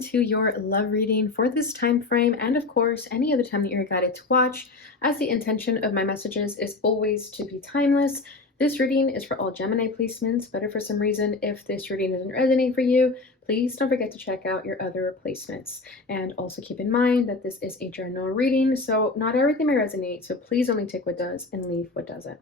to your love reading for this time frame, and of course any other time that you're guided to watch, as the intention of my messages is always to be timeless. This reading is for all Gemini placements, but if for some reason if this reading doesn't resonate for you, please don't forget to check out your other replacements. And also keep in mind that this is a general reading, so not everything may resonate, so please only take what does and leave what doesn't.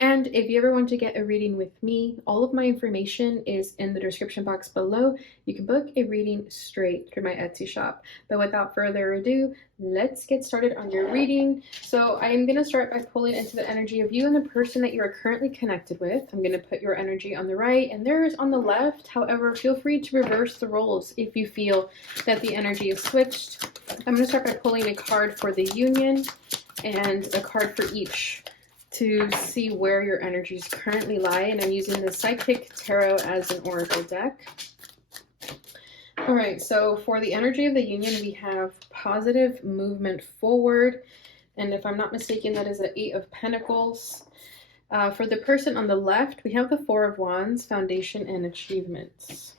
And if you ever want to get a reading with me, all of my information is in the description box below. You can book a reading straight through my Etsy shop. But without further ado, let's get started on your reading. So I'm going to start by pulling into the energy of you and the person that you are currently connected with. I'm going to put your energy on the right and theirs on the left. However, feel free to reverse the roles if you feel that the energy is switched. I'm going to start by pulling a card for the union and a card for each, to see where your energies currently lie, and I'm using the Psychic Tarot as an oracle deck. All right, so for the energy of the union, we have positive movement forward, and if I'm not mistaken, that is the 8 of Pentacles. For the person on the left, we have the 4 of Wands, foundation and achievements.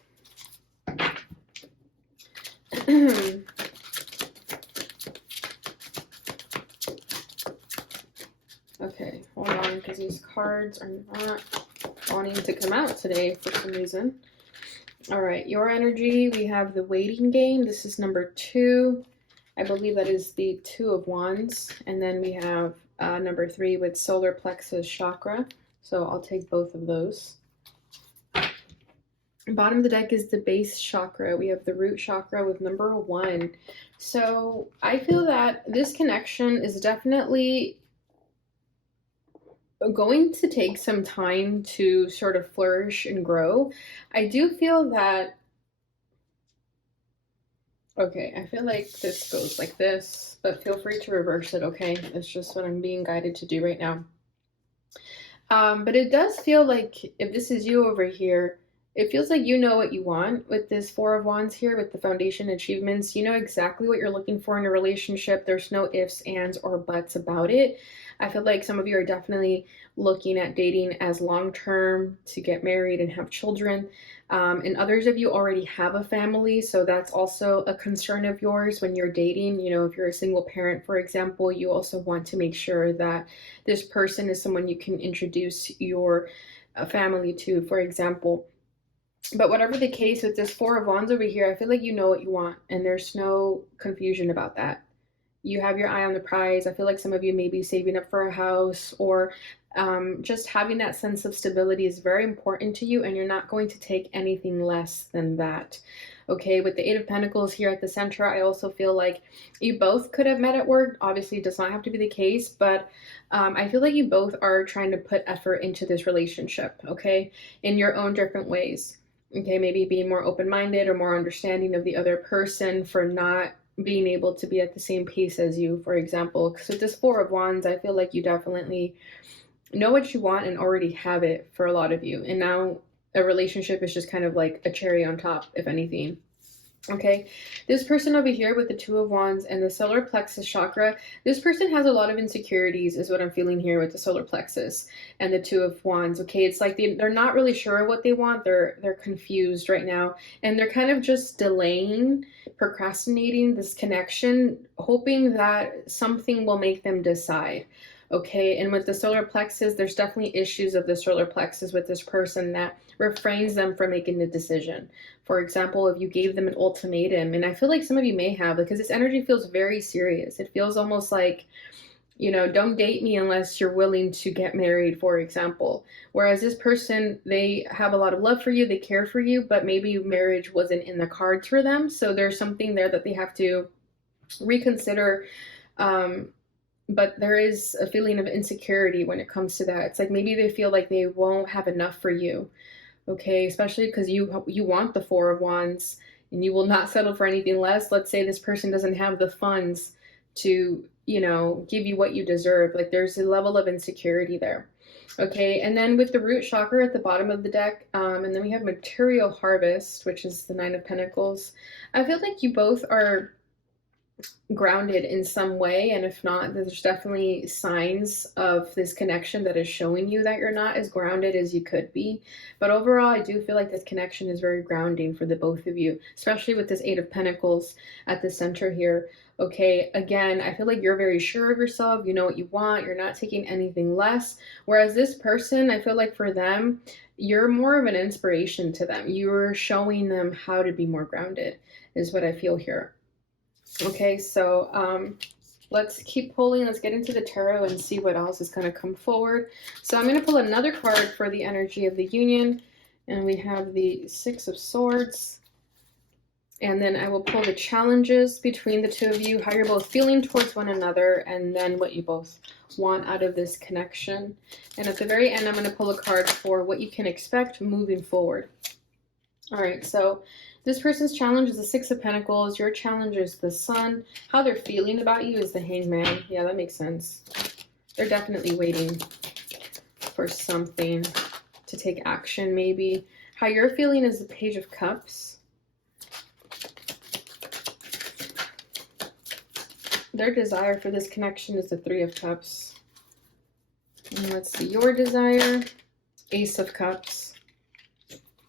Okay, hold on, because these cards are not wanting to come out today for some reason. All right, your energy, we have the waiting game. This is number 2. I believe that is the 2 of Wands. And then we have number 3 with solar plexus chakra. So I'll take both of those. Bottom of the deck is the base chakra. We have the root chakra with number 1. So I feel that this connection is definitely going to take some time to sort of flourish and grow. I do feel that, okay, I feel like this goes like this, but feel free to reverse it, okay? It's just what I'm being guided to do right now. But it does feel like, if this is you over here, it feels like you know what you want with this 4 of Wands here, with the foundation achievements. You know exactly what you're looking for in a relationship. There's no ifs, ands, or buts about it. I feel like some of you are definitely looking at dating as long-term, to get married and have children. And others of you already have a family, so that's also a concern of yours when you're dating. You know, if you're a single parent, for example, you also want to make sure that this person is someone you can introduce your family to, for example. But whatever the case with this 4 of Wands over here, I feel like you know what you want, and there's no confusion about that. You have your eye on the prize. I feel like some of you may be saving up for a house, or just having that sense of stability is very important to you, and you're not going to take anything less than that. Okay, with the 8 of Pentacles here at the center, I also feel like you both could have met at work. Obviously, it does not have to be the case, but I feel like you both are trying to put effort into this relationship, okay, in your own different ways. Okay, maybe being more open-minded or more understanding of the other person for not being able to be at the same pace as you, for example. Because with this 4 of Wands, I feel like you definitely know what you want and already have it for a lot of you. And now a relationship is just kind of like a cherry on top, if anything. Okay, this person over here with the 2 of Wands and the solar plexus chakra, this person has a lot of insecurities, is what I'm feeling here with the solar plexus and the 2 of Wands. Okay, it's like they're not really sure what they want. They're confused right now, and they're kind of just delaying, procrastinating this connection, hoping that something will make them decide. Okay, and with the solar plexus, there's definitely issues of the solar plexus with this person that refrains them from making the decision. For example, if you gave them an ultimatum, and I feel like some of you may have, because this energy feels very serious. It feels almost like, you know, don't date me unless you're willing to get married, for example. Whereas this person, they have a lot of love for you, they care for you, but maybe marriage wasn't in the cards for them. So there's something there that they have to reconsider. But there is a feeling of insecurity when it comes to that. It's like maybe they feel like they won't have enough for you. Okay, especially because you want the 4 of Wands and you will not settle for anything less. Let's say this person doesn't have the funds to, you know, give you what you deserve. Like there's a level of insecurity there. Okay, and then with the root chakra at the bottom of the deck, and then we have material harvest, which is the 9 of Pentacles. I feel like you both are grounded in some way, and if not, there's definitely signs of this connection that is showing you that you're not as grounded as you could be. But overall, I do feel like this connection is very grounding for the both of you, especially with this Eight of Pentacles at the center here. Okay, again, I feel like you're very sure of yourself, you know what you want, you're not taking anything less, whereas this person, I feel like for them, you're more of an inspiration to them. You're showing them how to be more grounded, is what I feel here. Okay, so let's keep pulling. Let's get into the tarot and see what else is going to come forward. So I'm going to pull another card for the energy of the union. And we have the Six of Swords. And then I will pull the challenges between the two of you, how you're both feeling towards one another, and then what you both want out of this connection. And at the very end, I'm going to pull a card for what you can expect moving forward. All right, so this person's challenge is the Six of Pentacles. Your challenge is the Sun. How they're feeling about you is the Hangman. Yeah, that makes sense. They're definitely waiting for something to take action, maybe. How you're feeling is the Page of Cups. Their desire for this connection is the Three of Cups. And let's see, your desire, Ace of Cups.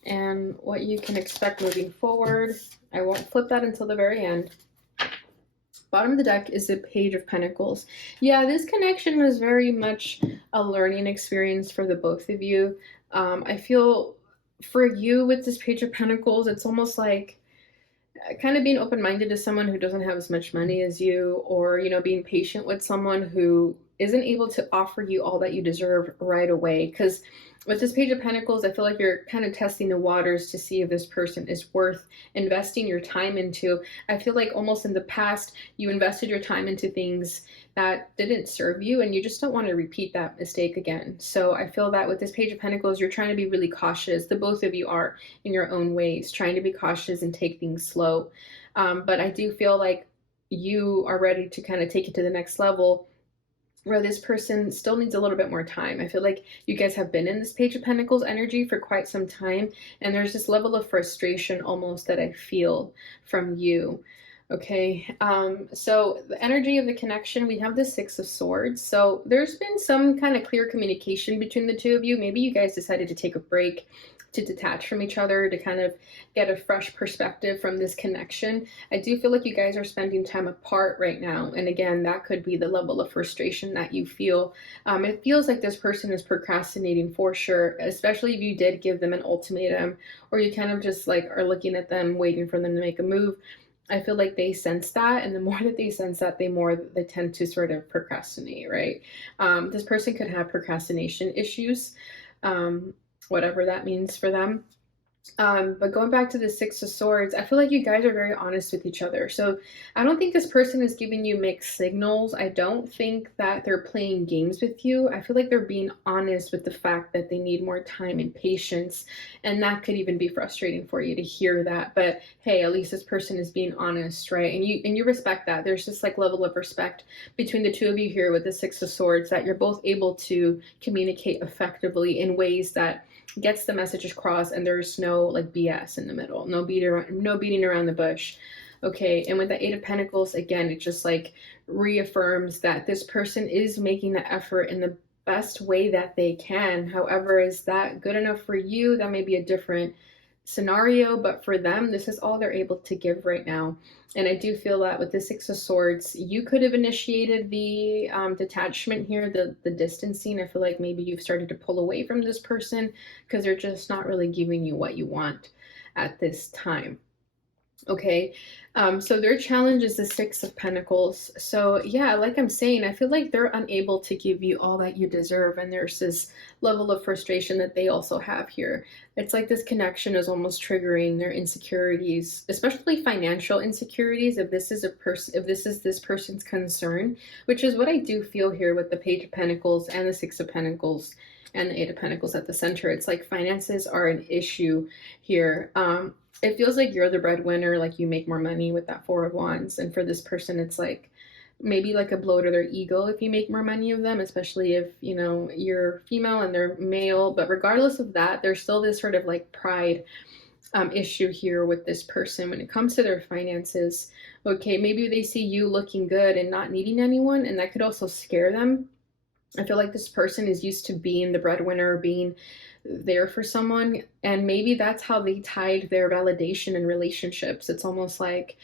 And what you can expect moving forward. I won't flip that until the very end. Bottom of the deck is the Page of Pentacles. Yeah, this connection is very much a learning experience for the both of you. I feel for you with this Page of Pentacles, it's almost like kind of being open-minded to someone who doesn't have as much money as you, or, you know, being patient with someone who isn't able to offer you all that you deserve right away. Because with this Page of Pentacles, I feel like you're kind of testing the waters to see if this person is worth investing your time into. I feel like almost in the past, you invested your time into things that didn't serve you, and you just don't want to repeat that mistake again. So I feel that with this Page of Pentacles, you're trying to be really cautious. The both of you are in your own ways, trying to be cautious and take things slow. But I do feel like you are ready to kind of take it to the next level, where this person still needs a little bit more time. I feel like you guys have been in this Page of Pentacles energy for quite some time, and there's this level of frustration almost that I feel from you. Okay, so the energy of the connection, we have the Six of Swords. So there's been some kind of clear communication between the two of you. Maybe you guys decided to take a break, to detach from each other, to kind of get a fresh perspective from this connection. I do feel like you guys are spending time apart right now. And again, that could be the level of frustration that you feel. It feels like this person is procrastinating for sure, especially if you did give them an ultimatum, or you kind of just like are looking at them, waiting for them to make a move. I feel like they sense that, and the more that they sense that, they tend to sort of procrastinate, right? This person could have procrastination issues, whatever that means for them. But going back to the Six of Swords, I feel like you guys are very honest with each other. So I don't think this person is giving you mixed signals. I don't think that they're playing games with you. I feel like they're being honest with the fact that they need more time and patience. And that could even be frustrating for you to hear that. But hey, at least this person is being honest, right? And you respect that. There's this like level of respect between the two of you here with the Six of Swords, that you're both able to communicate effectively in ways that gets the message across, and there's no like BS in the middle, no beating around the bush. Okay, and with the Eight of Pentacles, again, it just like reaffirms that this person is making the effort in the best way that they can. However, is that good enough for you? That may be a different scenario, but for them, this is all they're able to give right now. And I do feel that with the Six of Swords, you could have initiated the detachment here, the distancing. I feel like maybe you've started to pull away from this person because they're just not really giving you what you want at this time. Okay, so their challenge is the Six of Pentacles. So yeah, like I'm saying, I feel like they're unable to give you all that you deserve, and there's this level of frustration that they also have here. It's like this connection is almost triggering their insecurities, especially financial insecurities, if this is this person's concern, which is what I do feel here with the Page of Pentacles and the Six of Pentacles and the Eight of Pentacles at the center. It's like finances are an issue here. It feels like you're the breadwinner, like you make more money with that Four of Wands. And for this person, it's like maybe like a blow to their ego if you make more money of them, especially if, you know, you're female and they're male. But regardless of that, there's still this sort of like pride issue here with this person when it comes to their finances. Okay, maybe they see you looking good and not needing anyone, and that could also scare them. I feel like this person is used to being the breadwinner, being there for someone, and maybe that's how they tied their validation in relationships. It's almost like,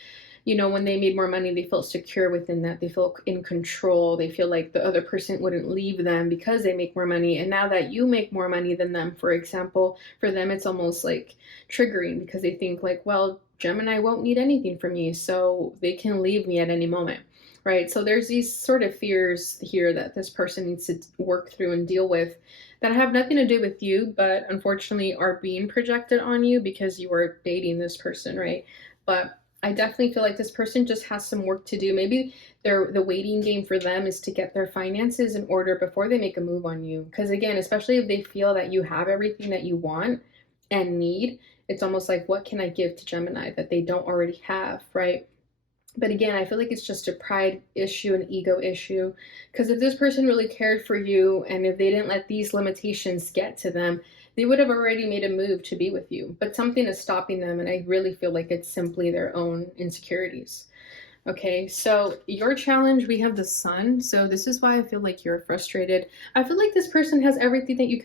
when they made more money, they felt secure within that. They feel in control. They feel like the other person wouldn't leave them because they make more money. And now that you make more money than them, for example, for them, it's almost like triggering because they think like, well, Gemini won't need anything from me, so they can leave me at any moment. Right. So there's these sort of fears here that this person needs to work through and deal with that have nothing to do with you, but unfortunately are being projected on you because you are dating this person, right? But I definitely feel like this person just has some work to do. Maybe the waiting game for them is to get their finances in order before they make a move on you. Because again, especially if they feel that you have everything that you want and need, it's almost like, what can I give to Gemini that they don't already have, right? But again, I feel like it's just a pride issue, an ego issue. Because if this person really cared for you and if they didn't let these limitations get to them, they would have already made a move to be with you. But something is stopping them, and I really feel like it's simply their own insecurities. Okay, so your challenge, we have the sun. So this is why I feel like you're frustrated. I feel like this person has everything that you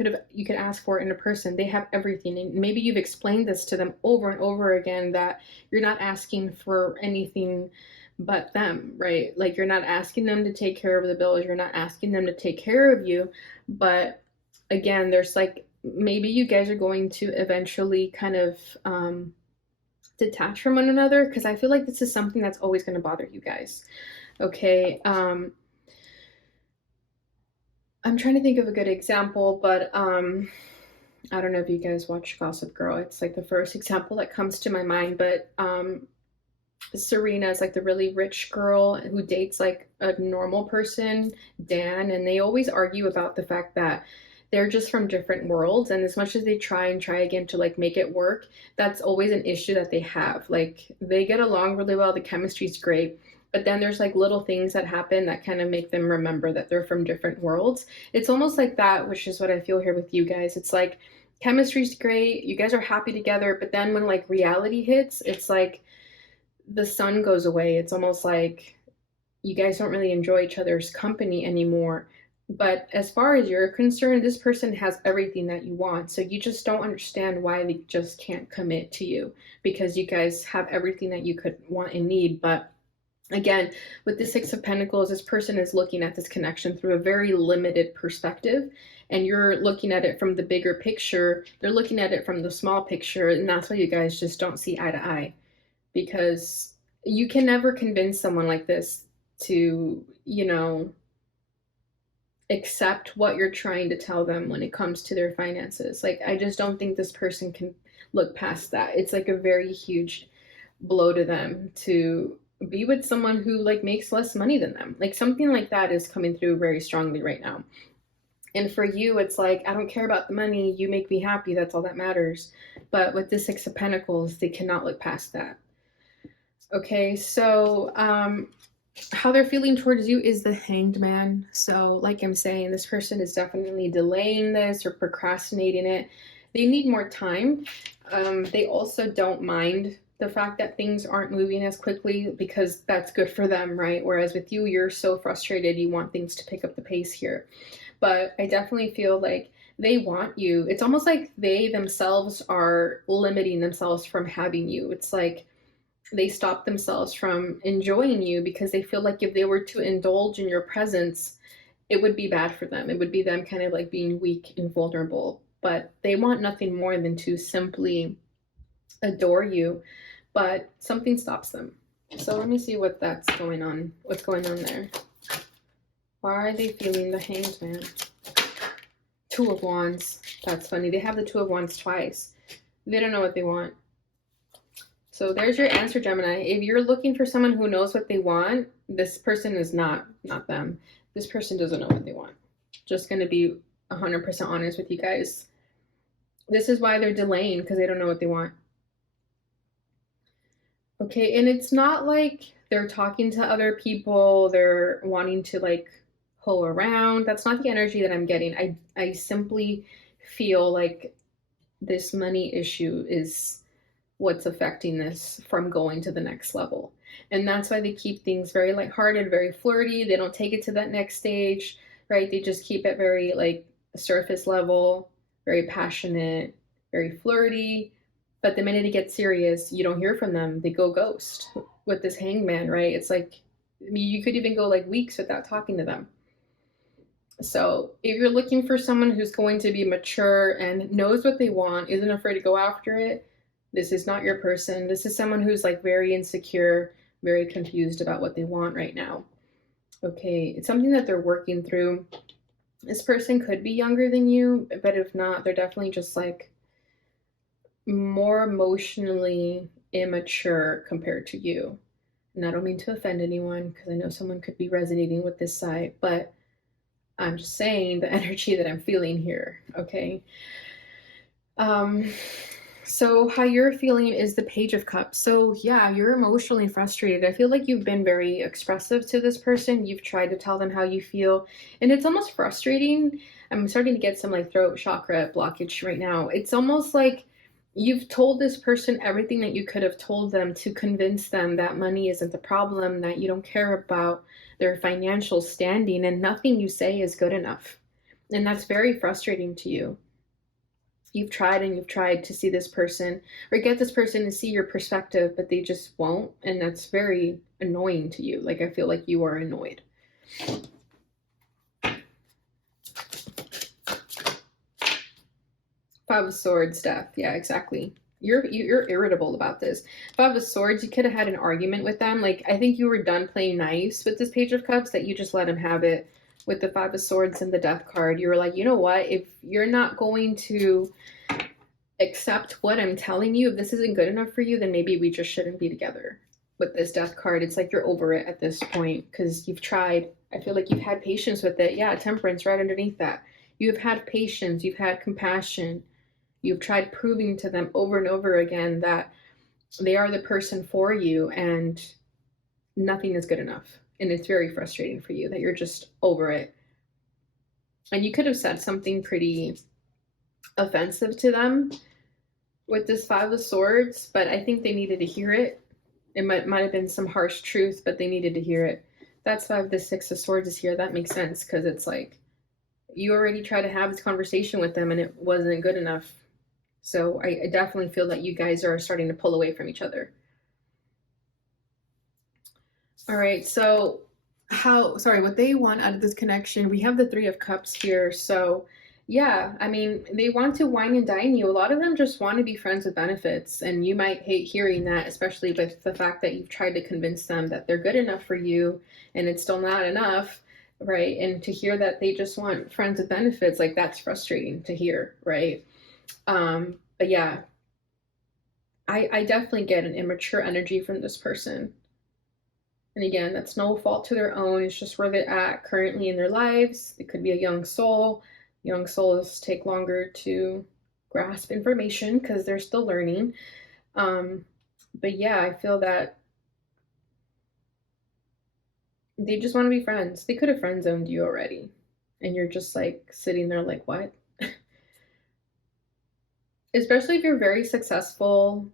could ask for in a person. They have everything. And maybe you've explained this to them over and over again that you're not asking for anything but them, right? Like you're not asking them to take care of the bills, you're not asking them to take care of you. But again, there's like maybe you guys are going to eventually kind of detach from one another, because I feel like this is something that's always going to bother you guys. Okay. I'm trying to think of a good example, but I don't know if you guys watch Gossip Girl. It's like the first example that comes to my mind, but Serena is like the really rich girl who dates like a normal person, Dan, and they always argue about the fact that they're just from different worlds, and as much as they try and try again to like make it work, that's always an issue that they have. Like they get along really well, the chemistry's great, but then there's like little things that happen that kind of make them remember that they're from different worlds. It's almost like that, which is what I feel here with you guys. It's like chemistry's great, you guys are happy together, but then when like reality hits, it's like the sun goes away. It's almost like you guys don't really enjoy each other's company anymore. But as far as you're concerned, this person has everything that you want. So you just don't understand why they just can't commit to you, because you guys have everything that you could want and need. But again, with the Six of Pentacles, this person is looking at this connection through a very limited perspective. And you're looking at it from the bigger picture. They're looking at it from the small picture. And that's why you guys just don't see eye to eye. Because you can never convince someone like this to, accept what you're trying to tell them when it comes to their finances. Like, I just don't think this person can look past that. It's like a very huge blow to them to be with someone who like makes less money than them. Like something like that is coming through very strongly right now. And for you, it's like, I don't care about the money. You make me happy. That's all that matters. But with the Six of Pentacles, they cannot look past that. Okay, so how they're feeling towards you is the Hanged Man. So like I'm saying, this person is definitely delaying this or procrastinating it. They need more time. They also don't mind the fact that things aren't moving as quickly because that's good for them, right? Whereas with you, you're so frustrated, you want things to pick up the pace here. But I definitely feel like they want you. It's almost like they themselves are limiting themselves from having you. It's like they stop themselves from enjoying you because they feel like if they were to indulge in your presence, it would be bad for them. It would be them kind of like being weak and vulnerable. But they want nothing more than to simply adore you, but something stops them. So let me see what that's going on. What's going on there? Why are they feeling the Hanged Man? Two of Wands. That's funny. They have the Two of Wands twice. They don't know what they want. So there's your answer, Gemini. If you're looking for someone who knows what they want, this person is not them. This person doesn't know what they want. Just going to be 100% honest with you guys. This is why they're delaying, because they don't know what they want. Okay, and it's not like they're talking to other people, they're wanting to like pull around. That's not the energy that I'm getting. I simply feel like this money issue is what's affecting this from going to the next level. And that's why they keep things very lighthearted, very flirty. They don't take it to that next stage, right? They just keep it very like surface level, very passionate, very flirty. But the minute it gets serious, you don't hear from them. They go ghost with this hangman, right? It's like, I mean, you could even go like weeks without talking to them. So if you're looking for someone who's going to be mature and knows what they want, isn't afraid to go after it, this is not your person. This is someone who's like very insecure, very confused about what they want right now. Okay, it's something that they're working through. This person could be younger than you, but if not, they're definitely just like more emotionally immature compared to you. And I don't mean to offend anyone because I know someone could be resonating with this side, but I'm just saying the energy that I'm feeling here, okay? So how you're feeling is the Page of Cups. So yeah, you're emotionally frustrated. I feel like you've been very expressive to this person. You've tried to tell them how you feel, and it's almost frustrating. I'm starting to get some like throat chakra blockage right now. It's almost like you've told this person everything that you could have told them to convince them that money isn't the problem, that you don't care about their financial standing, and nothing you say is good enough. And that's very frustrating to you. You've tried and you've tried to see this person or get this person to see your perspective, but they just won't. And that's very annoying to you. Like, I feel like you are annoyed. Five of Swords, death. Yeah, exactly. You're irritable about this. Five of Swords, you could have had an argument with them. Like, I think you were done playing nice with this Page of Cups, that you just let him have it with the Five of Swords and the Death card. You were like, you know what? If you're not going to accept what I'm telling you, if this isn't good enough for you, then maybe we just shouldn't be together. With this Death card, it's like you're over it at this point because you've tried. I feel like you've had patience with it. Yeah, Temperance right underneath that. You've had patience. You've had compassion. You've tried proving to them over and over again that they are the person for you, and nothing is good enough. And it's very frustrating for you that you're just over it. And you could have said something pretty offensive to them with this Five of Swords, but I think they needed to hear it. It might have been some harsh truth, but they needed to hear it. That's why the Six of Swords is here. That makes sense, because it's like you already tried to have this conversation with them and it wasn't good enough. So I definitely feel that you guys are starting to pull away from each other. All right, so what they want out of this connection, we have the Three of Cups here. So yeah, I mean, they want to wine and dine you. A lot of them just want to be friends with benefits, and you might hate hearing that, especially with the fact that you've tried to convince them that they're good enough for you and it's still not enough, right? And to hear that they just want friends with benefits, like, that's frustrating to hear, right? But yeah, I definitely get an immature energy from this person. And again, that's no fault to their own. It's just where they're at currently in their lives. It could be a young soul. Young souls take longer to grasp information because they're still learning. But yeah, I feel that they just want to be friends. They could have friend zoned you already. And you're just like sitting there like, what? Especially if you're very successful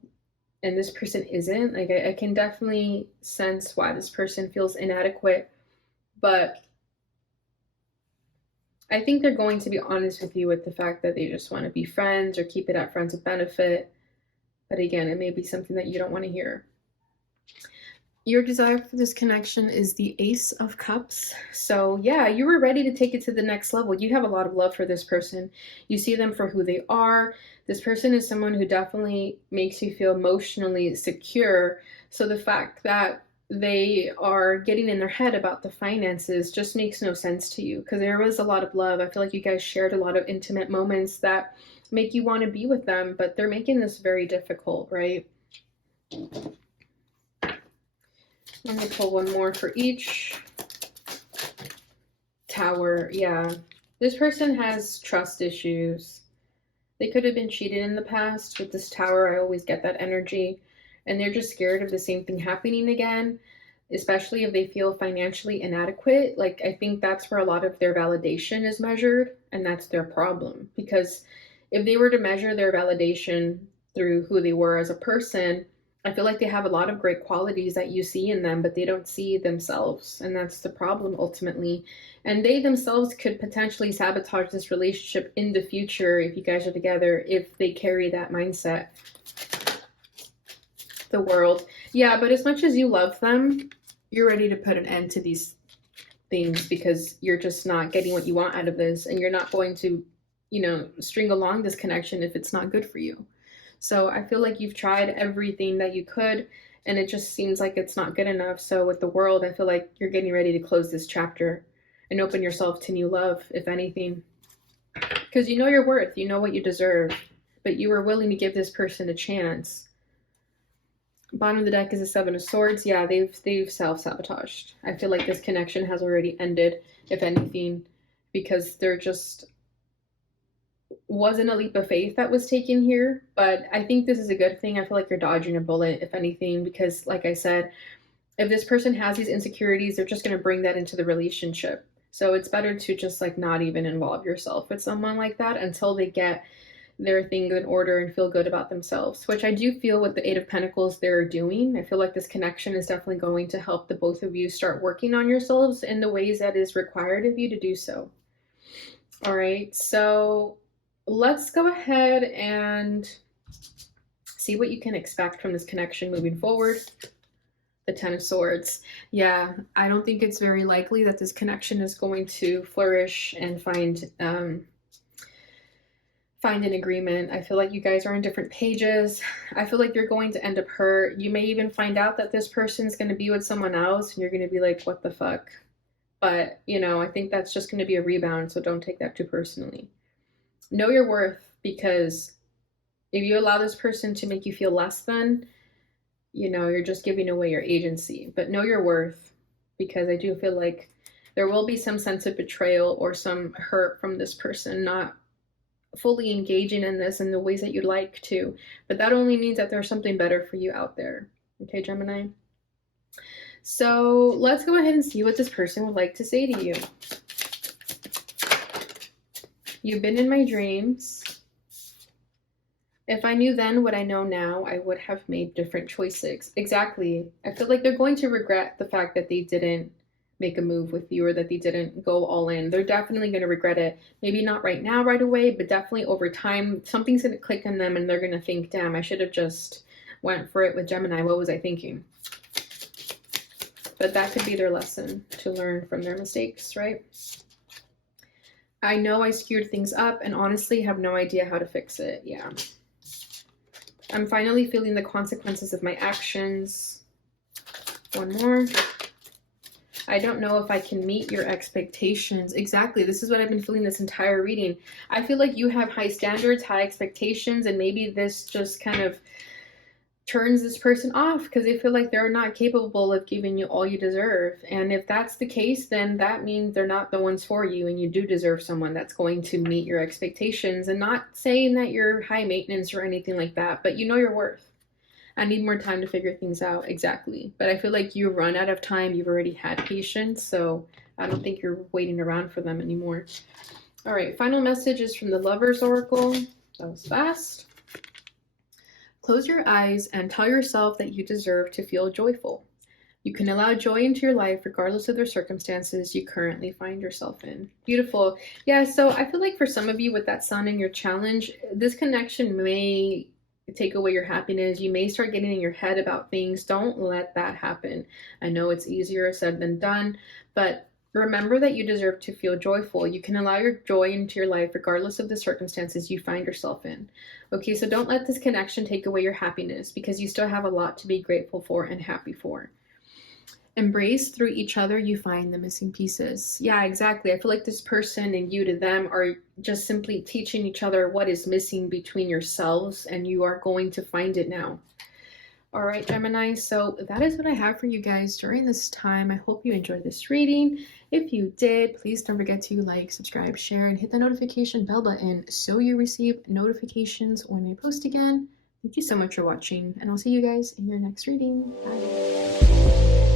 and this person isn't. Like, I can definitely sense why this person feels inadequate, but I think they're going to be honest with you with the fact that they just want to be friends or keep it at friends with benefit. But again, it may be something that you don't want to hear. Your desire for this connection is the Ace of Cups. So yeah, you were ready to take it to the next level. You have a lot of love for this person. You see them for who they are. This person is someone who definitely makes you feel emotionally secure. So the fact that they are getting in their head about the finances just makes no sense to you, because there was a lot of love. I feel like you guys shared a lot of intimate moments that make you want to be with them, but they're making this very difficult, right? I'm going to pull one more for each. Tower, yeah. This person has trust issues. They could have been cheated in the past. With this Tower, I always get that energy. And they're just scared of the same thing happening again, especially if they feel financially inadequate. Like, I think that's where a lot of their validation is measured, and that's their problem. Because if they were to measure their validation through who they were as a person, I feel like they have a lot of great qualities that you see in them, but they don't see themselves. And that's the problem ultimately. And they themselves could potentially sabotage this relationship in the future if you guys are together, if they carry that mindset. The World. Yeah, but as much as you love them, you're ready to put an end to these things because you're just not getting what you want out of this, and you're not going to, string along this connection if it's not good for you. So I feel like you've tried everything that you could, and it just seems like it's not good enough. So with the World, I feel like you're getting ready to close this chapter and open yourself to new love, if anything. Because you know your worth, you know what you deserve, but you were willing to give this person a chance. Bottom of the deck is a Seven of Swords. Yeah, they've self-sabotaged. I feel like this connection has already ended, if anything, because there just wasn't a leap of faith that was taken here. But I think this is a good thing. I feel like you're dodging a bullet, if anything, because like I said, if this person has these insecurities, they're just going to bring that into the relationship. So it's better to just like not even involve yourself with someone like that until they get their things in order and feel good about themselves, which I do feel with the Eight of Pentacles they're doing. I feel like this connection is definitely going to help the both of you start working on yourselves in the ways that is required of you to do so. All right, so let's go ahead and see what you can expect from this connection moving forward. The Ten of Swords. Yeah, I don't think it's very likely that this connection is going to flourish and find an agreement. I feel like you guys are on different pages. I feel like you're going to end up hurt. You may even find out that this person's going to be with someone else and you're going to be like, what the fuck? But, I think that's just going to be a rebound, so don't take that too personally. Know your worth, because if you allow this person to make you feel less than, you're just giving away your agency. But know your worth, because I do feel like there will be some sense of betrayal or some hurt from this person not fully engaging in this in the ways that you'd like to, but that only means that there's something better for you out there. Okay, Gemini? So let's go ahead and see what this person would like to say to you. You've been in my dreams. If I knew then what I know now, I would have made different choices. Exactly. I feel like they're going to regret the fact that they didn't make a move with you, or that they didn't go all in. They're definitely going to regret it. Maybe not right now, right away, but definitely over time, something's going to click in them and they're going to think, damn, I should have just went for it with Gemini. What was I thinking? But that could be their lesson, to learn from their mistakes, right? I know I skewed things up and honestly have no idea how to fix it. Yeah. I'm finally feeling the consequences of my actions. One more. I don't know if I can meet your expectations. Exactly. This is what I've been feeling this entire reading. I feel like you have high standards, high expectations, and maybe this just kind of turns this person off because they feel like they're not capable of giving you all you deserve. And if that's the case, then that means they're not the ones for you, and you do deserve someone that's going to meet your expectations. And not saying that you're high maintenance or anything like that, but you know your worth. I need more time to figure things out. Exactly. But I feel like you run out of time. You've already had patience, so I don't think you're waiting around for them anymore. All right, final message is from the Lover's Oracle. That was fast. Close your eyes and tell yourself that you deserve to feel joyful. You can allow joy into your life regardless of the circumstances you currently find yourself in. Beautiful. Yeah, so I feel like for some of you with that sun in your challenge, this connection may take away your happiness. You may start getting in your head about things. Don't let that happen. I know it's easier said than done, but remember that you deserve to feel joyful. You can allow your joy into your life regardless of the circumstances you find yourself in. Okay, so don't let this connection take away your happiness, because you still have a lot to be grateful for and happy for. Embrace through each other, you find the missing pieces. Yeah, exactly. I feel like this person and you to them are just simply teaching each other what is missing between yourselves, and you are going to find it now. All right, Gemini, so that is what I have for you guys during this time. I hope you enjoyed this reading. If you did, please don't forget to like, subscribe, share, and hit the notification bell button so you receive notifications when I post again. Thank you so much for watching, and I'll see you guys in your next reading. Bye.